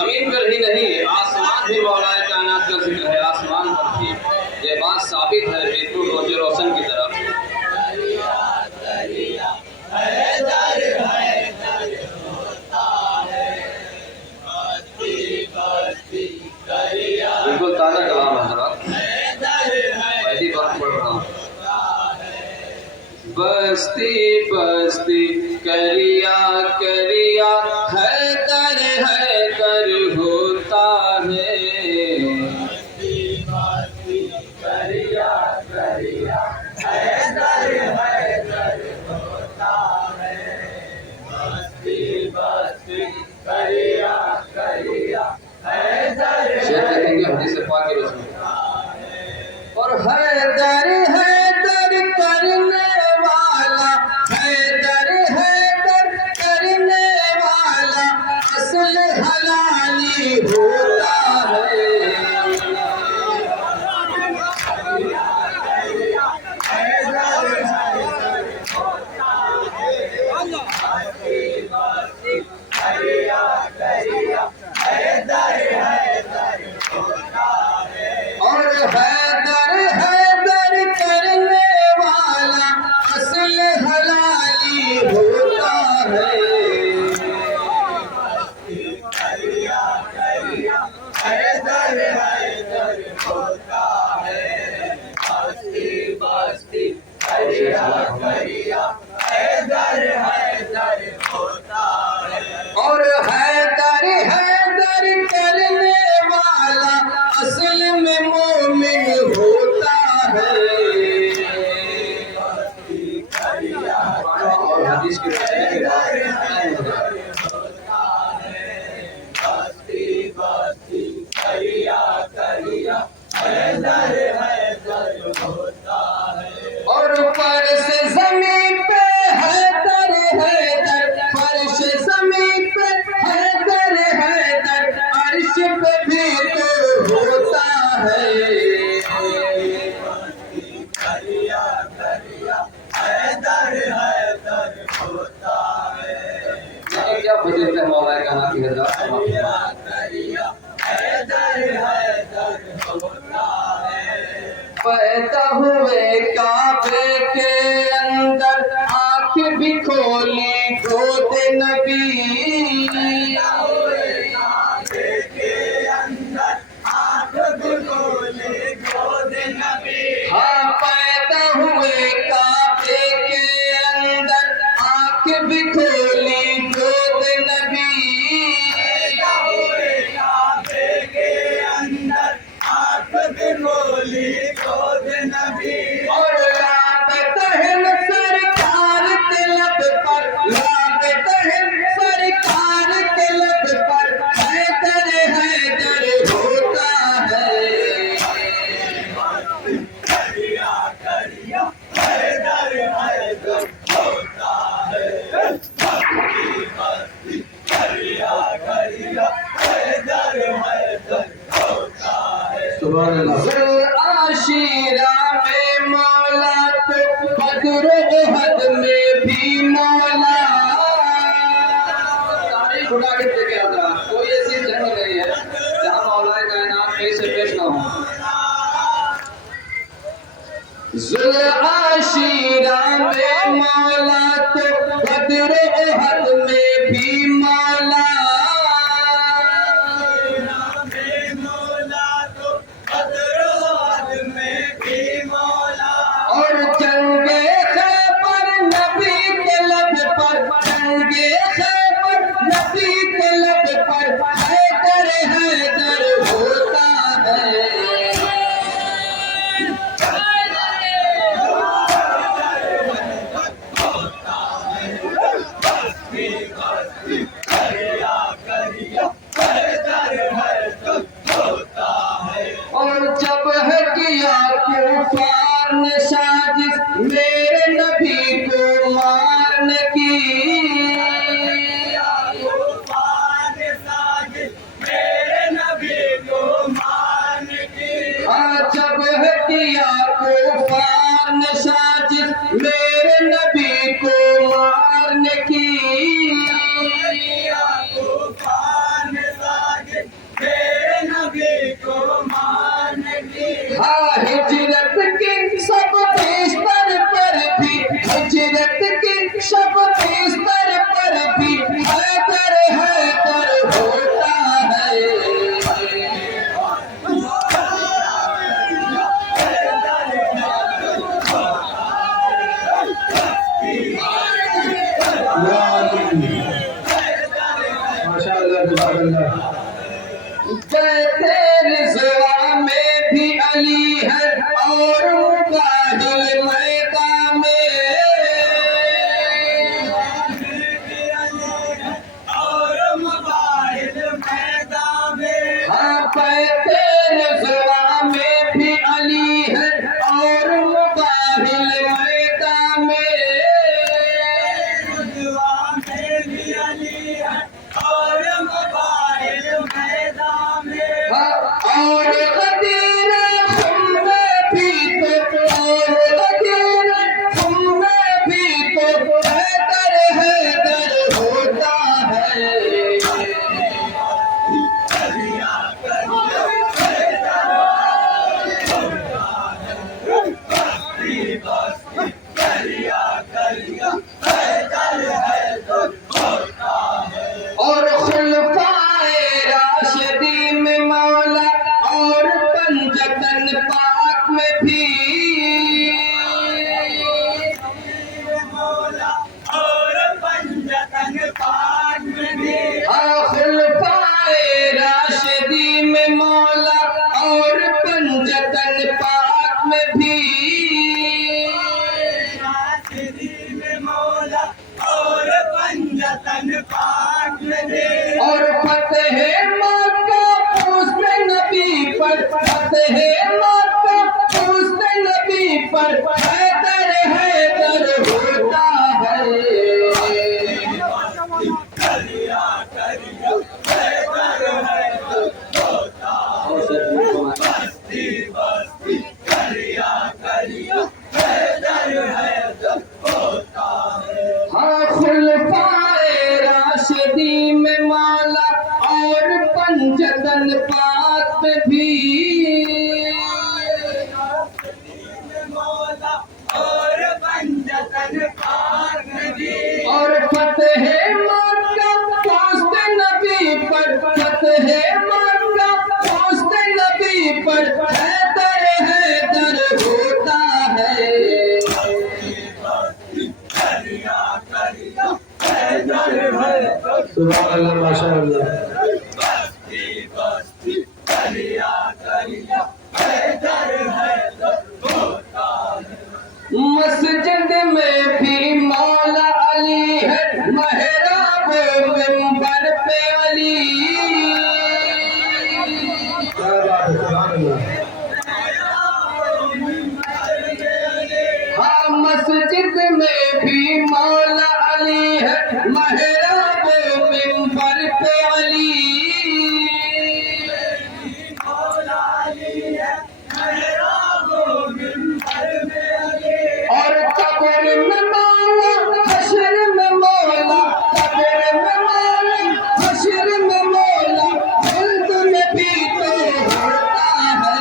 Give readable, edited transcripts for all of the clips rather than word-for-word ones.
जमीन पर ही नहीं आसमान भी मौलाए कायनात का जिक्र है, आसमान पर भी ये बात साबित है बिल्कुल रोजे रोशन की तरफ। बिल्कुल ताजा कलाम है जरा, पहली बार पढ़ रहा हूँ। बस्ती बस्ती करिया करिया हैदर हैदर होता है। बस्ती बस्ती करिया करिया हैदर हैदर होता है। बस्ती बस्ती करिया करिया हैदर देखेंगे हदीस पाक की रोशनी। और हैदर हैदर करने वाला, हैदर हैदर करने वाला असल हलाली होता है। और हैदर हैदर करने वाला असल हलाली होता है। हैदर हैदर होता है। बस्ती बस्ती करिया करिया हैदर हैदर होता है। और हैदर हैदर करने वाला असल में मोमिन होता है। और हदीस की और ऊपर से जमीन पे हैदर हैदर, फर्श जमीन पे हैदर हैदर, अर्श पे भी तो होता है। करिया करिया हैदर हैदर होता है। क्या फजीलत है मौलाए कायनात की हज़रत। हैदर हैदर होता है। पैदा हुए काबे के अंदर, आँख भी खोली गोद नबी। पैदा हुए काबे के अंदर, आँख भी खोली गोद नबी। हाँ, पैदा हुए काबे के अंदर, आँख भी खोली गोद नबी। पैदा हुए काबे के अंदर, आँख भी खोली गोद नबी। और लापता है सरकार के लब पर, लापता है सरकार के लब पर हैदर हैदर होता है। करिया करिया हैदर हैदर होता है। करिया करिया हैदर हैदर होता है। सुभान अल्लाह। आशीरा में मौला तो बद्र उहद में भी मौला। तारीख उठा के देखे आता, कोई ऐसी जंग नहीं है जहाँ मौलाए कायनात कैसे पेश ना हो। आशीरा में मौला तो बद्र उहद में भी मौला। और जंगे खैबर नबी के लब पर, जंगे खैबर नबी के लब पर हैदर हैदर होता है। जैसे रिज़वा में भी अली है और मुबाहिल मैदान में, और मुबाहिल मैदान में। हाँ पैसे रिज़वा में भी अली है और मुबाहिल मैदान में, रिज़वा में भी अली है और मुबाहिल मैदान में। और गदीर खुम में भी तो, और गदीर खुम में भी तो हैदर होता है। और खुलफाए राशिदीन में मौला और पंजतन पाक में भी, मौला और पंजतन पाक में भी। खुलफाए राशिदीन में मौला और पंजतन पाक में भी, राशिदीन में मौला और पंजतन पाक में भी। और फतेह मक्का पूछते नबी पर, फतेह मक्का पूछते नबी पर हैदर होता है। करिया करिया हैदर है होता है। बस्ती बस्ती करिया करिया हैदर है होता है। हाँ खुलफाए राशिदीन में मौला और पंजतन पाक में भी, मौला और पंजतन पाक में भी। और फतेह मक्का पहुँचते नबी पर, फतेह मक्का पहुँचते नबी पर हैदर होता है। करिया करिया हैदर है सुभान अल्लाह माशाअल्लाह। बस्ती बस्ती करिया करिया हैदर है होता है। मस्जिद में भी मौला अली है, महराब मिंबर पे अली। हाँ मस्जिद में भी मौला अली है, महराब मिंबर पे अली। मौला अली है महराब मिंबर में अली। और कब्र में मौला हश्र में मौला, कब्र में मौला हश्र में मौला, जल्द में भी तो होता है।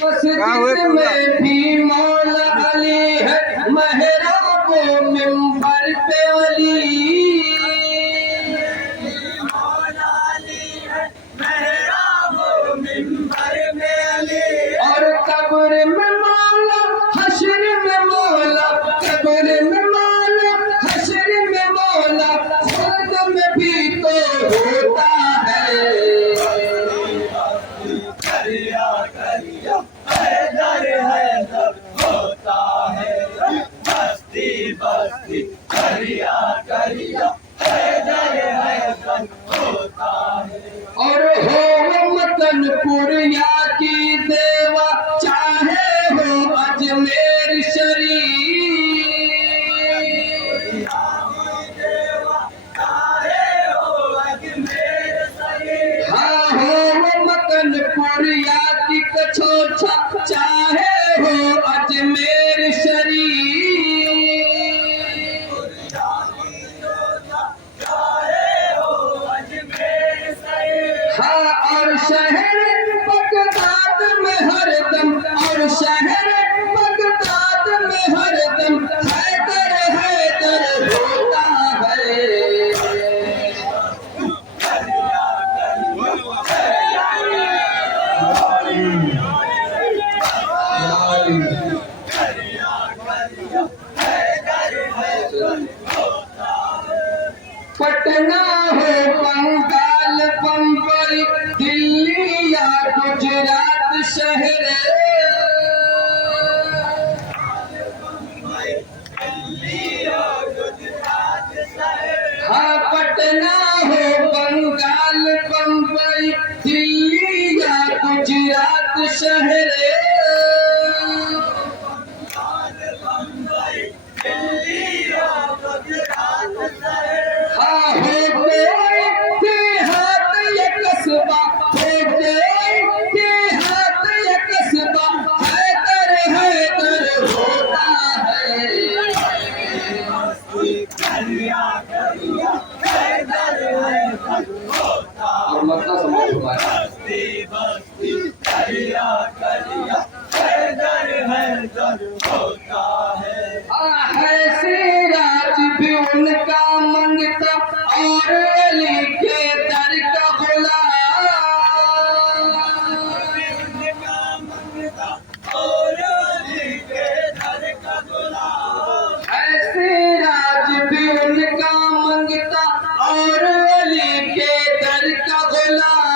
मस्जिद में भी मौला अली है, महराब मिंबर पे अली। मौला अली है महराब मिंबर में अली। और कब्र में मौला हश्र में मौला, कब्र में मौला हश्र में मौला, खुद में भी तो होता है। करिया करिया हैदर है होता है। बस्ती बस्ती करिया करिया हैदर है होता है। और हो मतनपुर या की देवा, चाहे हो अजमेर शरीफ। देवा चाहे हो अजमेर शरीफ। हाँ हो मतनपुर या की कछोछा, चाहे हो अजमेर शरीफ। चाहे हो अजमेर शरीफ। हाँ और शहर बगदाद में हरदम, और शहर बगदाद में हरदम हैदर होता है। करिया करिया गुजरात शहर हाँ पटना हो बंगाल बम्बई दिल्ली या गुजरात शहर हाँ हो कोई देहात या कस्बा हो कोई देहात या कस्बा हैदर होता है और मतलब समझ तुम्हारा है सिराज भी उनका मंगता और अली के दर का गुलाम है सिराज भी उनका मंगता और अली के दर का गुलाम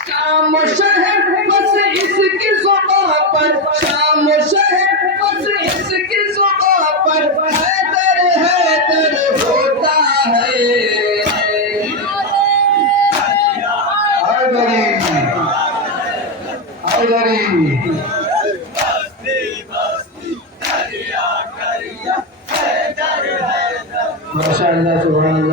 शाम शहर बस इसकी जुबां पर शाम शहर बस इसकी जुबां पर हैदर होता है माशाअल्लाह सुभान अल्लाह।